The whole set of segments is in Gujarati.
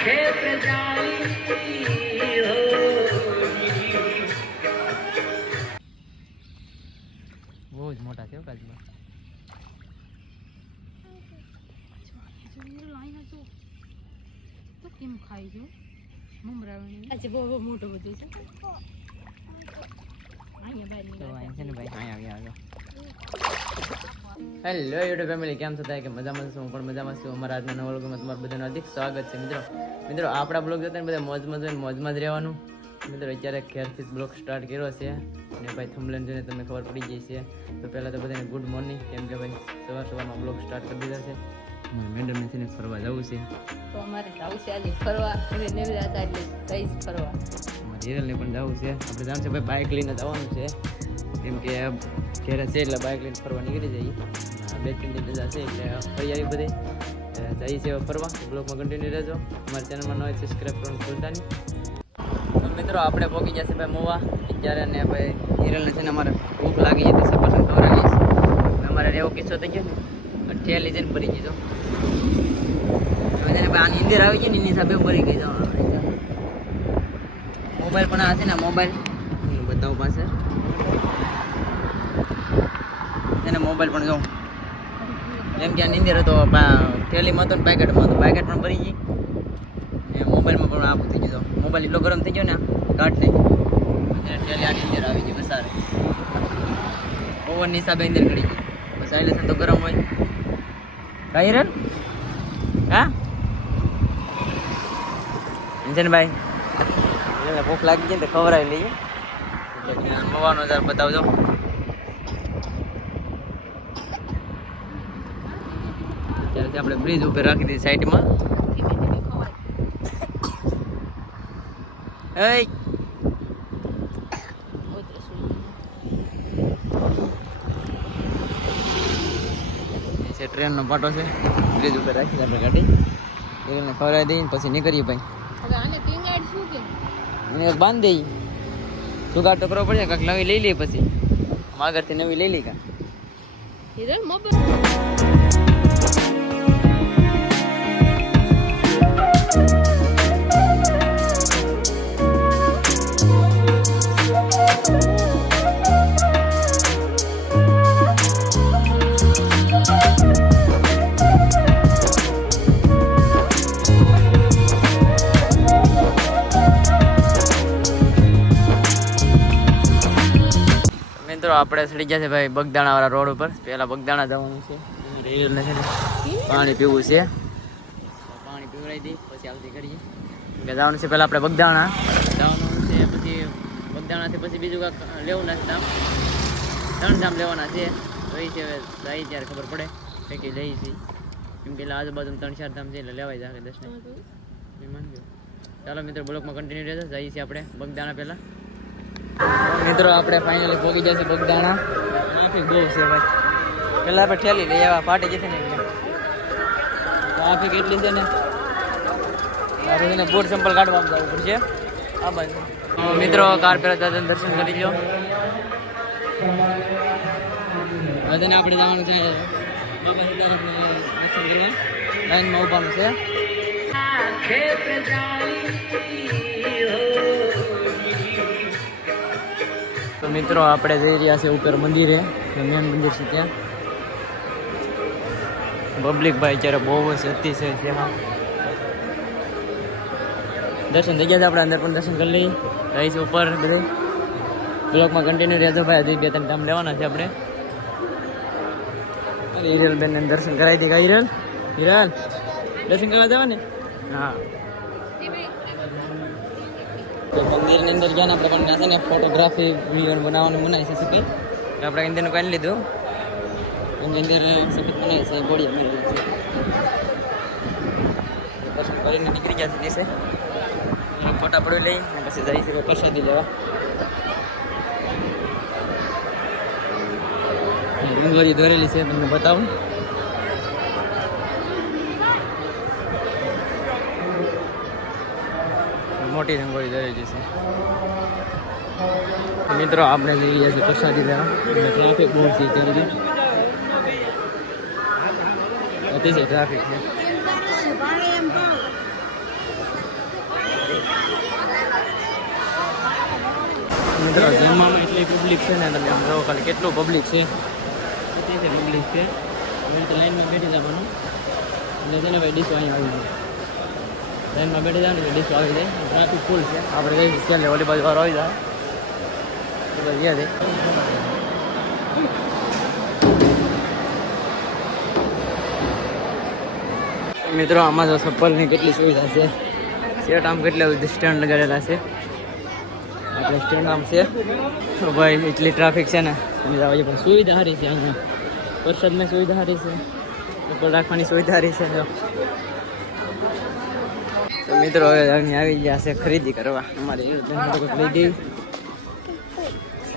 બહુ જ મોટા છે કાજમાં. કેમ ખાઈ જો મમરાવણી આજે બહુ મોટો બધું છે. હેલો યુટ્યુબ ફેમિલી, કેમ છો? થાય કે મજામાં છું? હું પણ મજામાં છું. અમારા આજના નવા વ્લોગમાં તમારું બધાનું હાર્દિક સ્વાગત છે. મિત્રો આપણા બ્લોગ જોતા ને બધા મોજમાં જોઈને મોજમાં જ રહેવાનું. મિત્રો અત્યારે ઘેરથી જ બ્લોગ સ્ટાર્ટ કર્યો છે અને ભાઈ થંબનેલ જોઈને તમને ખબર પડી ગઈ છે. તો પહેલાં તો બધાને ગુડ મોર્નિંગ, કેમ કે ભાઈ સવારમાં બ્લોગ સ્ટાર્ટ કરી દીધા છે. મેડમને છે ને ફરવા જવું છે, તો અમારે જવું છે આજે ફરવા. હવે નવી રાત એટલે જઈશ ફરવા. અમારે હિરલને પણ જવું છે. આપણે જાણ છે ભાઈ બાઇક લઈને જવાનું છે, કેમ કે ઘેરે છે એટલે બાઇક લઈને ફરવા નીકળી જઈએ. 2-3 દિન રજા છે એટલે ફરી આવી બધે જઈએ છીએ ફરવા. બ્લોગમાં કન્ટિન્યુ રહેજો. અમારા ચેનલમાં નવા સબસ્ક્રાઈબ કરવાનું ભૂલતા નહીં. તો મિત્રો આપણે પહોંચી જશે ભાઈ મોવા અત્યારે, ને ભાઈ હિરલને છે ને અમારે ભૂખ લાગી હતી, સપસન ખવડાવી છે. અમારે એવો કિસ્સો થઈ ગયો ને, ઠેલી જઈને ભરી ગઈ. તો આની અંદર આવી ગઈ ને એની હિસાબે ભરી ગઈ. મોબાઈલ પણ આ છે ને, મોબાઈલ બતાવું પાસે એને મોબાઈલ પણ જોઉં એમ કે આની અંદર હતો, થેલીમાં હતો ને પેકેટમાં હતો. પેકેટ પણ ભરી ગઈ ને મોબાઈલમાં પણ આવું થઈ ગયું. મોબાઈલ એટલો ગરમ થઈ ગયો ને કાઢ નહીં, થેલી આની અંદર આવી ગઈ. બસારે ઓવનની હિસાબે અંદર કરી ગઈ. બસ સાયલેન્સર તો ગરમ હોય. કાંઈ રે હા ભાઈ એને ભૂખ લાગી જાય ને તો ખવડાવી લઈએ. મવાનો હજાર બતાવજો. અત્યારે આપણે બ્રિજ ઉપર રાખી દીધી સાઈડમાં. ટ્રેનનો પાટો છે, બ્રિજ ઉપર રાખી આપણે ગાડી એને ખવડાવી દઈએ પછી નીકળીએ ભાઈ. એને બાંધી દઈએ. સુગાડ તો કરવો પડે, કાંઈક નવી લઈ લઈએ પછી. આગળથી નવી લઈ લઈ કાં આપણે ચડી ગયા છે ભાઈ બગદાણા વાળા રોડ ઉપર. પહેલા બગદાણા જવાનું છે, રેલને છે ને પાણી પીવું છે. પાણી પીવડાવી દઈ પછી આવતી કરીએ. જવાનું છે પહેલાં આપણે બગદાણા જવાનું છે, પછી બગદાણાથી પછી બીજું કાંઈક લેવું નથી ધામ, 3 ધામ લેવાના છે. રહી છે હવે જઈએ ત્યારે ખબર પડે કે જઈએ છીએ, કેમ કે આજુબાજુ 3-4 ધામ છે એટલે લેવાય જાય 10 ને માનજો. ચાલો મિત્રો બ્લોકમાં કન્ટિન્યુ રહેજો. જઈએ છીએ આપણે બગદાણા પહેલાં. મિત્રો આપણે ફાઇનલી પહોંચી જશે બગદાણા. ટ્રાફિક બહુ છે ભાઈ. પહેલાં આપણે ઠેલી લઈ આવ્યા, પાટી જશે ને એટલે ટ્રાફિક એટલી છે ને આપણે એને બૂટ ચંપલ કાઢવામાં જવું પડશે આ બાજુ. મિત્રો કાર પહેલા દાદાને દર્શન કરી લો. બધાને આપણે જવાનું છે દર્શન કરવા, લાઈનમાં ઊભાનું છે. તો મિત્રો આપણે જઈ રહ્યા છે ઉપર મંદિરે, મેન મંદિર છે ત્યાં. પબ્લિક ભાઈ અત્યારે બહુ જ અતિ છે ત્યાં. દર્શન થઈ ગયા છે, આપણે અંદર પણ દર્શન કરી લઈએ. રહી છે ઉપર બધે. બ્લોકમાં કન્ટિન્યુ રહેજો ભાઈ. હજી 2-3 ટાઈમ લેવાના છે આપણે. હિરલ બેનને દર્શન કરાવી દે. હિરલ દર્શન કરવા જવા ને? હા. તો મંદિરની અંદર ગયા ને આપણે પણ છે ને ફોટોગ્રાફી વિડીયો બનાવવાનું બનાવી છે સફેદ. આપણે અંદરનું કાઢી લીધું. અંદર સફેદ બનાવી છે ગોળીયા મેળવી છે. દર્શન કરીને નીકળી ગયા છે દિવસે. ફોટા પડી લઈ અને પછી જઈ શકો પ્રસાદી લેવા. ડુંગળી દોરેલી છે, તમને બતાવું. મોટી રંગોળી દોરેલી છે. મિત્રો આપણે જઈ રહ્યા છીએ પ્રસાદી લેવા. ટ્રાફિક બહુ છે ત્યાં બધી, અતિશય ટ્રાફિક છે. મિત્રો જેમાં એટલી પબ્લિક છે ને તમે આમ જોવો ખાલી કેટલું પબ્લિક છે કેટલી પબ્લિક છે હવે તો લાઈનમાં બેઠી જવાનું એટલે છે ને ભાઈ ડીશો અહીંયા આવી જાય લાઈનમાં બેઠી જાય ને ડીશો આવી જાય ટ્રાફિક ફૂલ છે આપણે જઈશું ચાલે ઓલી બાજુ વાળો આવી જાય એ બાજુ યાદ મિત્રો આમાં જો ચપ્પલની કેટલી સુવિધા છે સેટ આમ કેટલા સ્ટેન્ડ લગાડેલા છે આપણે સ્ટેન્ડ આમ છે તો ભાઈ એટલી ટ્રાફિક છે ને તમે જાવ પણ સુવિધા સારી છે અહીંયા વરસાદની સુવિધા સારી છે ચપ્પલ રાખવાની સુવિધા સારી છે તો મિત્રો હવે અહીંયા આવી ગયા છે ખરીદી કરવા અમારે લઈ ગઈ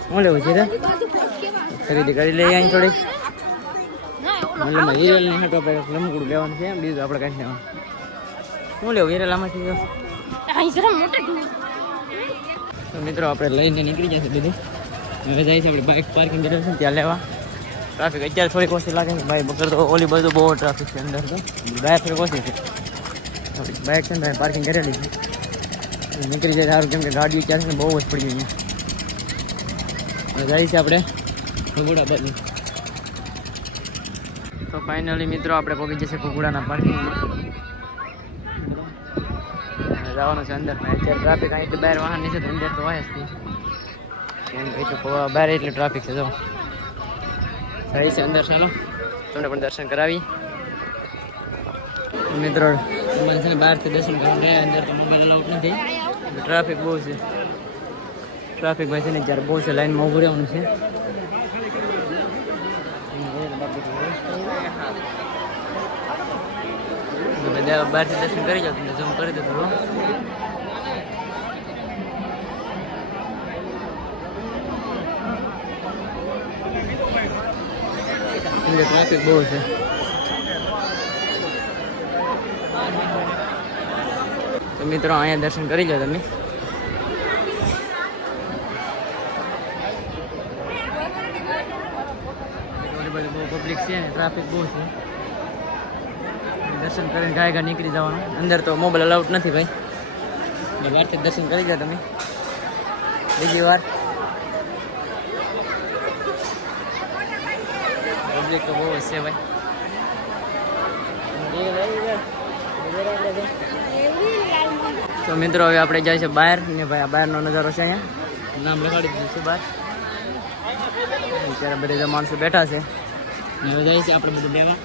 શું લેવું છે રે ખરીદી કરી લઈએ અહીં થોડી મતલબ હિરેલ ને હેઠો આપણે લમકડું લેવાનું છે બીજું આપણે કાંઈ લેવાનું શું લેવું હિરેલ આમાંથી તો મિત્રો આપણે લઈને નીકળી જશે બધું હવે જાય છે આપણે બાઇક પાર્કિંગ કરેલું છે ત્યાં લેવા ટ્રાફિક અત્યારે થોડીક ઓછી લાગે છે ભાઈ બગર તો ઓલી બધું બહુ ટ્રાફિક છે અંદર તો બાઇક થોડીક ઓછી છે બાઇક છે ને ભાઈ પાર્કિંગ કરેલી છે નીકળી જાય સારું કેમ કે ગાડીઓ ચાલે ને બહુ જ પડી ગઈ જાય છે આપણે ઘોઘોડા બાજુ તો ફાઇનલી મિત્રો આપણે પહોંચી જશે ઘોઘોડાના પાર્કિંગમાં જવાનું છે અંદર અત્યારે ટ્રાફિક અહીં એટલે બહાર વાહન નીચે અંદર તો હોય જ નહીં કેમ કે તો બહાર એટલે ટ્રાફિક છે જો જાય છે અંદર ચાલો તમને પણ દર્શન કરાવી મિત્રો તમારે છે ને બહારથી દર્શન કરવા ગયા અંદર તો મોબાઈલ અલાઉટ નથી ટ્રાફિક બહુ છે ટ્રાફિક ભાઈ છે ને જ્યારે બહુ છે લાઈનમાં ઊભું રહેવાનું છે બહારથી દર્શન કરી જાઓ તમને ઝૂમ કરી દો થોડું ટ્રાફિક બહુ છે તો મિત્રો અહીંયા દર્શન કરી જાઓ તમે બહુ પબ્લિક છે ને ટ્રાફિક બહુ છે દર્શન કરીને ગાય ગા નીકળી જવાનું અંદર તો મોબાઈલ અલાઉડ નથી ભાઈ એટલે બહારથી દર્શન કરી જાઓ તમે બીજી વાર પબ્લિક તો બહુ જ છે ભાઈ તો મિત્રો હવે આપણે જાય છે બહાર ને ભાઈ આ બહારનો નજારો છે અહીંયા નામ લગાડી દીધું છે બહાર અત્યારે બધા માણસો બેઠા છે હવે જાય છે આપણે બધું લેવા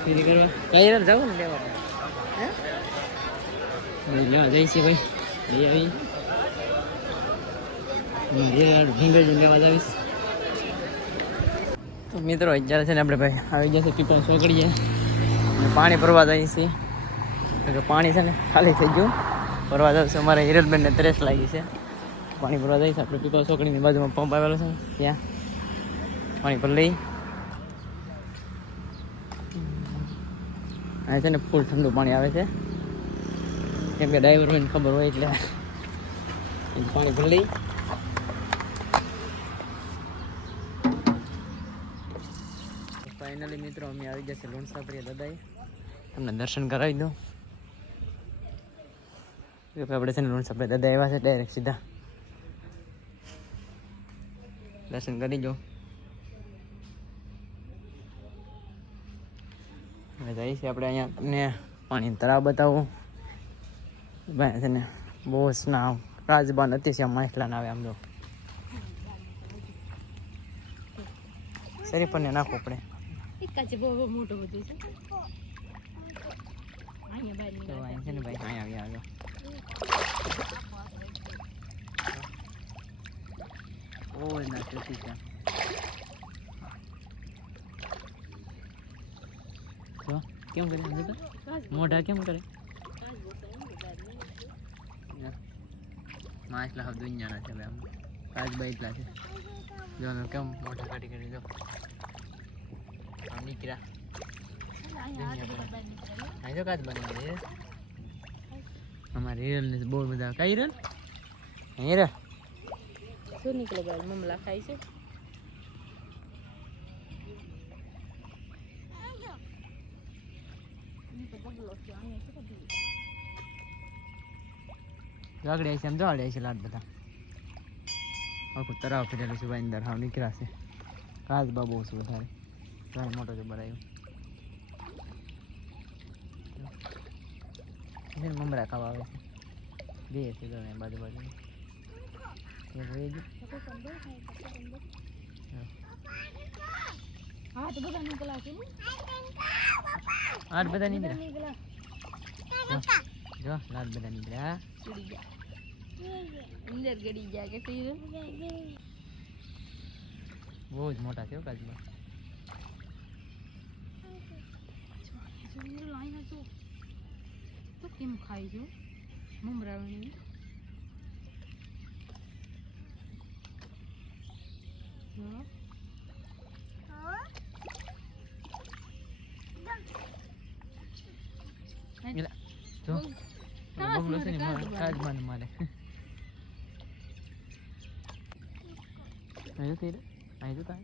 ખરીદી કરવા કઈ યાર જવું ને લેવા જાય છે ભાઈ લઈ આવી ભીંગર લેવા જઈશ તો મિત્રો અત્યારે છે ને આપણે ભાઈ આવી જશે પીપળ સોકડીએ અને પાણી ભરવા જઈએ છીએ પાણી છે ને ખાલી થઈ ગયું ભરવા જશે અમારે હિરલબેનને ત્રેસ લાગી છે પાણી ભરવા જઈશ આપણે પીપળ સોકડીની બાજુમાં પંપ આવેલો છે ત્યાં પાણી ભરી લઈ આ છે ને ફૂલ ઠંડુ પાણી આવે છે કેમ કે ડ્રાઈવર હોય ને ખબર હોય એટલે પાણી ભરી લઈ ફાઇનલી મિત્રો અમે આવી જશે લોણસાપરિયા દાદાએ તમને દર્શન કરાવી દો આપણે છે ને લોણસાપરિયા દાદા એવા છે ડાયરેક્ટ સીધા દર્શન કરી દો હવે જઈએ છીએ આપણે અહીંયા તમને પાણી તળાવ બતાવું ભાઈ છે ને બહુ સ્નાવ રાજબાન અતિશય માછલા ના આવે આમ જો શરીર પર ને નાખવું પડે મોટો બધું છે અહીંયા છે ને ભાઈ અહીંયા આવ્યા ઓ ના ચૂકી છે કેમ કરે મોઢા કેમ કરે માછલા હવે દુનિયાના છે ભાઈ આમ કાચ બાઈકલા છે જો કેમ મોઢા કાઢી કરી જો નીકળ્યા જો કાચ બની ગઈ અમારે હિરલ ને બહુ મજા આવે કઈ હિરલ હિરલ શું નીકળે ભાઈ મમલા ખાય છે ગાગડે છે એમ જોડે છે લાડ બધા આખું તરાવ ફેરેલું છે ભાઈ અંદર હાવ નીકળ્યા છે કાચ બાબો છે વધારે ઘણો મોટો છે બનાવ્યો મમરા ખાવા આવે છે બે છે ઘણા બાજુ બાજુ હા તો બધા નીકળ્યા છે ને આઠ બધા નીકળ્યા જો લાલ બધા નીકળ્યા ચડી ગયા અંદર ગડી ગયા કે કઈ બહુ જ મોટા છે કાચમાં તો કેમ ખાઈ છો મમરા જો બગલો છે ને કાચમાં મારે અહીં જતી રે અહીં જતા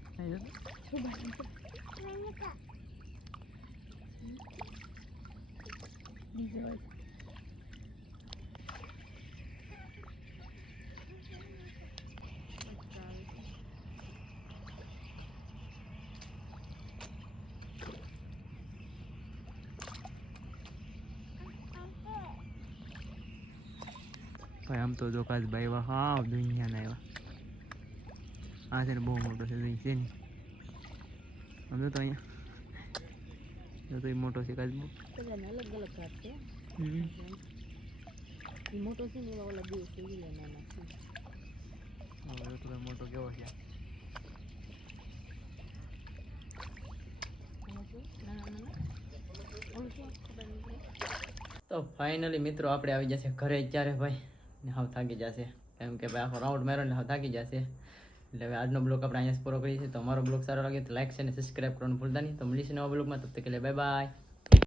ભાઈ આમ તો જો કાચબા એવા હા દુનિયાના એવા આ છે ને બહુ મોટો છે છે ને આમ તો અહીંયા તો એ મોટો છે કાચબો બધાને અલગ અલગ કાચ છે એ મોટો છે ને એવા ઓલા બે છે લીલા નાના છે હવે તો મોટો કેવો છે તો ફાઇનલી મિત્રો આપણે આવી જશે ઘરે અત્યારે ભાઈ ને હાવ થાકી જશે કેમ કે ભાઈ આખો રાઉન્ડ માર્યો ને હાવ થાકી જશે એટલે હવે આજનો બ્લોગ આપણે અહીંયા પૂરો કરીએ છીએ તો અમારો બ્લોગ સારો લાગે તો લાઈક છે અને સબસ્ક્રાઈબ કરવાનું ભૂલતા નહીં તો મળીશું નવા બ્લોગમાં તબ તક કે બાય બાય